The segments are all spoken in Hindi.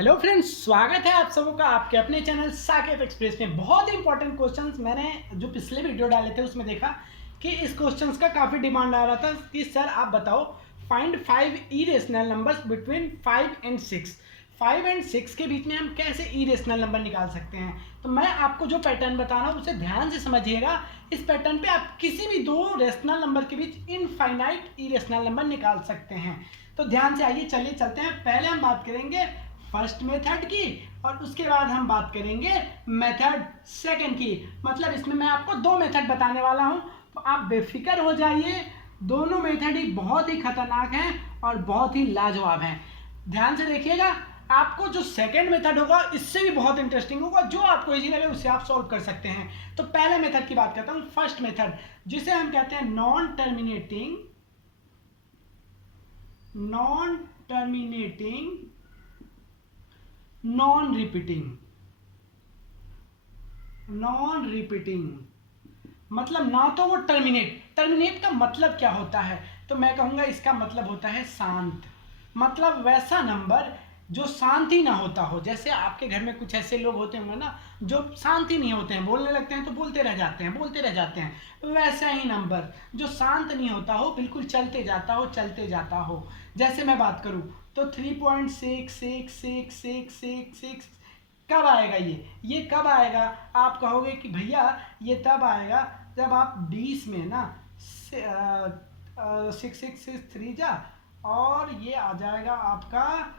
हेलो फ्रेंड्स, स्वागत है आप सबों का आपके अपने चैनल साकेत एक्सप्रेस में। बहुत ही इंपॉर्टेंट क्वेश्चंस मैंने जो पिछले वीडियो डाले थे उसमें देखा कि इस क्वेश्चंस का काफ़ी डिमांड आ रहा था कि सर आप बताओ find 5 irrational numbers between 5 and 6। 5 and 6 के बीच में हम कैसे इरेशनल नंबर निकाल सकते हैं। तो मैं आपको जो पैटर्न बता रहा हूँ उसे ध्यान से समझिएगा। इस पैटर्न पे आप किसी भी दो रेशनल नंबर के बीच इनफाइनाइट इरेशनल नंबर निकाल सकते हैं। तो ध्यान से आइए, चलिए चलते हैं। पहले हम बात करेंगे फर्स्ट मेथड की और उसके बाद हम बात करेंगे मेथड सेकंड की। मतलब इसमें मैं आपको दो मेथड बताने वाला हूं, तो आप बेफिक्र हो जाइए। दोनों मेथड ही बहुत ही खतरनाक हैं और बहुत ही लाजवाब हैं। ध्यान से देखिएगा, आपको जो सेकंड मेथड होगा इससे भी बहुत इंटरेस्टिंग होगा। जो आपको इजी लगे उससे आप सॉल्व कर सकते हैं। तो पहले मेथड की बात करता हूं, फर्स्ट मेथड, जिसे हम कहते हैं नॉन टर्मिनेटिंग नॉन रिपीटिंग मतलब ना तो वो टर्मिनेट का मतलब क्या होता है, तो मैं कहूंगा इसका मतलब होता है शांत। मतलब वैसा नंबर जो शांत ही ना होता हो। जैसे आपके घर में कुछ ऐसे लोग होते होंगे ना जो शांत ही नहीं होते हैं, बोलने लगते हैं तो बोलते रह जाते हैं। वैसा ही नंबर जो शांत नहीं होता हो, बिल्कुल चलते जाता हो। जैसे मैं बात करूं तो 3.666666 कब आएगा ये कब आएगा। आप कहोगे कि भैया ये तब आएगा जब आप 20 में ना 6 जा और ये आ जाएगा आपका,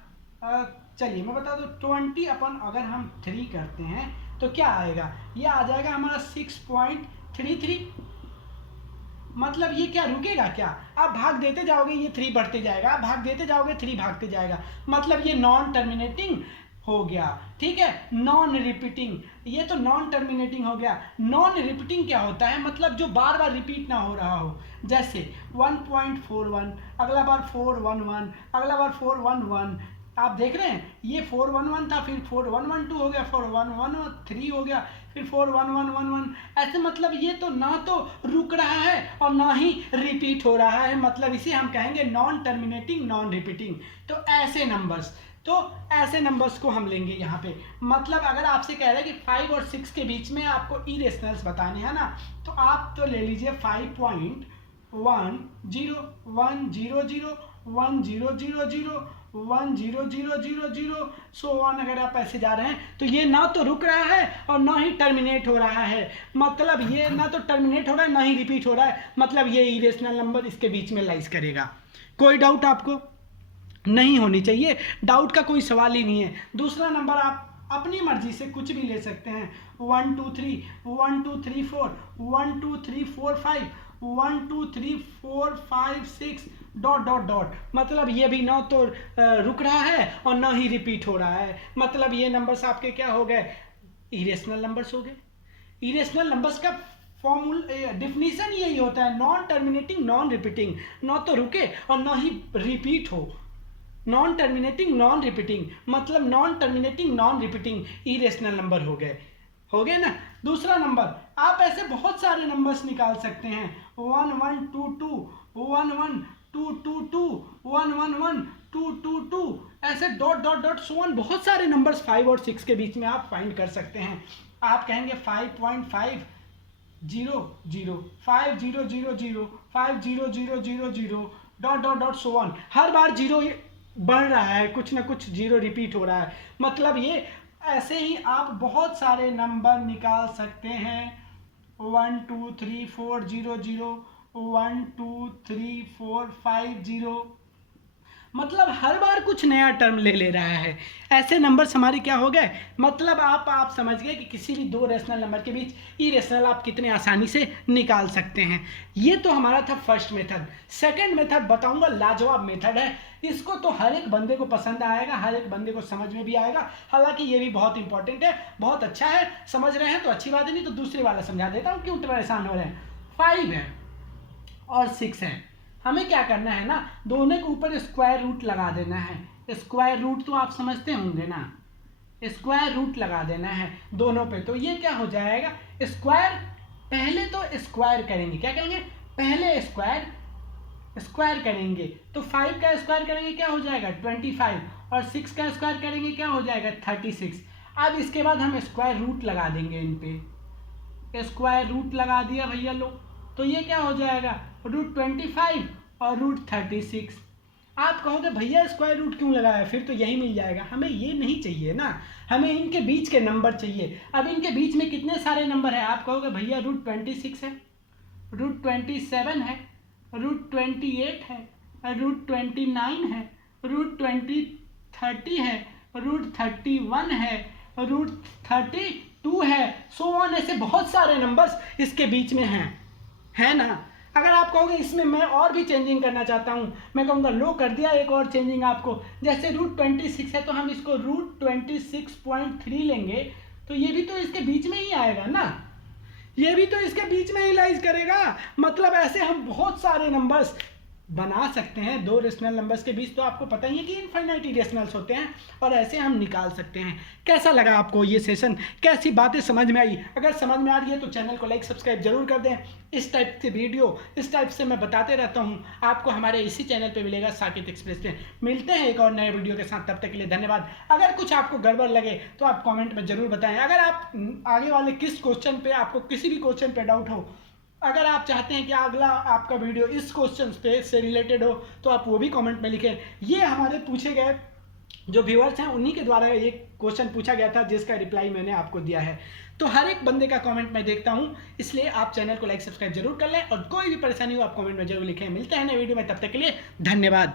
चलिए मैं बता दूं, 20 अगर हम 3 करते हैं तो क्या आएगा, ये आ जाएगा हमारा 6.33। मतलब ये क्या रुकेगा क्या, आप भाग देते जाओगे ये 3 बढ़ते जाएगा, आप भाग देते जाओगे 3 भागते जाएगा। मतलब ये नॉन टर्मिनेटिंग हो गया। ठीक है, नॉन रिपीटिंग, ये तो नॉन टर्मिनेटिंग हो गया। नॉन रिपीटिंग क्या होता है, मतलब जो बार बार रिपीट ना हो रहा हो। जैसे 1.41, अगला बार 411, अगला बार 411। आप देख रहे हैं ये 411 था, फिर 4112 हो गया, 4113 हो गया, फिर 41111। ऐसे मतलब ये तो ना तो रुक रहा है और ना ही रिपीट हो रहा है। मतलब इसे हम कहेंगे नॉन टर्मिनेटिंग नॉन रिपीटिंग। तो ऐसे नंबर्स को हम लेंगे यहाँ पे। मतलब अगर आपसे कह रहे हैं कि 5 और 6 के बीच में आपको इरेशनल्स बताने हैं ना, तो आप तो ले लीजिए 5.10101010001000 सो ऑन। अगर आप ऐसे जा रहे हैं तो ये ना तो रुक रहा है और ना ही टर्मिनेट हो रहा है। मतलब ये ना तो टर्मिनेट हो रहा है ना ही रिपीट हो रहा है। मतलब ये इरेशनल नंबर इसके बीच में लाइज करेगा। कोई डाउट आपको नहीं होनी चाहिए, डाउट का कोई सवाल ही नहीं है। दूसरा नंबर आप अपनी मर्जी से कुछ भी ले सकते हैं, 1 2 3 1 2 3 4 1 2 3 4 5 1 2 3 4 5 6 डॉट डॉट डॉट। मतलब ये भी ना तो रुक रहा है और ना ही रिपीट हो रहा है। मतलब ये नंबर्स आपके क्या हो गए, इरेशनल नंबर्स हो गए। इरेशनल नंबर्स का फॉर्मूला डिफिनीशन यही होता है, नॉन टर्मिनेटिंग नॉन रिपीटिंग। ना तो रुके और ना ही रिपीट हो। नॉन टर्मिनेटिंग नॉन रिपीटिंग मतलब non terminating non repeating irrational number हो गए ना। दूसरा नंबर, आप ऐसे बहुत सारे नंबर्स निकाल सकते हैं, 1122 11222 111 222, ऐसे dot dot dot so on. बहुत सारे नंबर्स 5 और 6 के बीच में आप फाइंड कर सकते हैं। आप कहेंगे 5.5 0 0 5 0 0 0 5 0 0 0 0 dot dot dot so on. Her bar zero बढ़ रहा है, कुछ ना कुछ जीरो रिपीट हो रहा है। मतलब ये ऐसे ही आप बहुत सारे नंबर निकाल सकते हैं, 1 2 3 4 0 0 1 2 3 4 5 0। मतलब हर बार कुछ नया टर्म ले रहा है। ऐसे नंबर्स हमारे क्या हो गए, मतलब आप समझ गए कि किसी भी दो रेशनल नंबर के बीच इरेशनल आप कितने आसानी से निकाल सकते हैं। ये तो हमारा था फर्स्ट मेथड। सेकंड मेथड बताऊंगा, लाजवाब मेथड है। इसको तो हर एक बंदे को पसंद आएगा, हर एक बंदे को समझ में भी आएगा। हालांकि ये भी बहुत इंपॉर्टेंट है, बहुत अच्छा है। समझ रहे हैं तो अच्छी बात है, नहीं तो दूसरे वाला समझा देता हूँ, क्यों परेशान हो रहे हैं। 5 है और 6 है, हमें क्या करना है ना, दोनों के ऊपर स्क्वायर रूट लगा देना है। स्क्वायर रूट तो आप समझते होंगे ना, स्क्वायर रूट लगा देना है दोनों पे। तो ये क्या हो जाएगा, स्क्वायर, पहले तो स्क्वायर करेंगे, क्या करेंगे, पहले स्क्वायर करेंगे। तो 5 का स्क्वायर करेंगे क्या हो जाएगा, 25, और 6 का स्क्वायर करेंगे क्या हो जाएगा 36। अब इसके बाद हम स्क्वायर रूट लगा देंगे इन पे, स्क्वायर रूट लगा दिया भैया लोग, तो ये क्या हो जाएगा √25 और √36। आप कहोगे भैया स्क्वायर रूट क्यों लगाया, फिर तो यही मिल जाएगा। हमें ये नहीं चाहिए ना, हमें इनके बीच के नंबर चाहिए। अब इनके बीच में कितने सारे नंबर है, आप कहोगे भैया √26 है, √27 है, √28 है, √29 है, √30 है, √31 है, √32 है, सो ऑन, ऐसे बहुत सारे नंबर्स इसके बीच में हैं, है ना। अगर आप कहोगे इसमें मैं और भी चेंजिंग करना चाहता हूँ, मैं कहूँगा लो कर दिया एक और चेंजिंग आपको, जैसे √26 है तो हम इसको √26.3 लेंगे, तो ये भी तो इसके बीच में ही आएगा ना, ये भी तो इसके बीच में ही लाइज करेगा। मतलब ऐसे हम बहुत सारे नंबर्स बना सकते हैं दो रेशनल नंबर्स के बीच, तो आपको पता ही है कि इनफाइनाइट रेशनल्स होते हैं, और ऐसे हम निकाल सकते हैं। कैसा लगा आपको ये सेशन, कैसी बातें समझ में आई? अगर समझ में आ रही है तो चैनल को लाइक सब्सक्राइब जरूर कर दें। इस टाइप से वीडियो, इस टाइप से मैं बताते रहता हूँ, आपको हमारे इसी चैनल पे मिलेगा साकेत एक्सप्रेस पे। मिलते हैं एक और नए वीडियो के साथ, तब तक के लिए धन्यवाद। अगर कुछ आपको गड़बड़ लगे तो आप कॉमेंट में जरूर बताएं। अगर आप आगे वाले किस क्वेश्चन पे, आपको किसी भी क्वेश्चन पे डाउट हो, अगर आप चाहते हैं कि अगला आपका वीडियो इस क्वेश्चन पे से रिलेटेड हो, तो आप वो भी कमेंट में लिखें। ये हमारे पूछे गए जो व्यूअर्स हैं उन्हीं के द्वारा ये क्वेश्चन पूछा गया था, जिसका रिप्लाई मैंने आपको दिया है। तो हर एक बंदे का कमेंट मैं देखता हूं, इसलिए आप चैनल को लाइक सब्सक्राइब जरूर कर लें, और कोई भी परेशानी हो आप कमेंट में जरूर लिखें। मिलते हैं नए वीडियो में, तब तक के लिए धन्यवाद।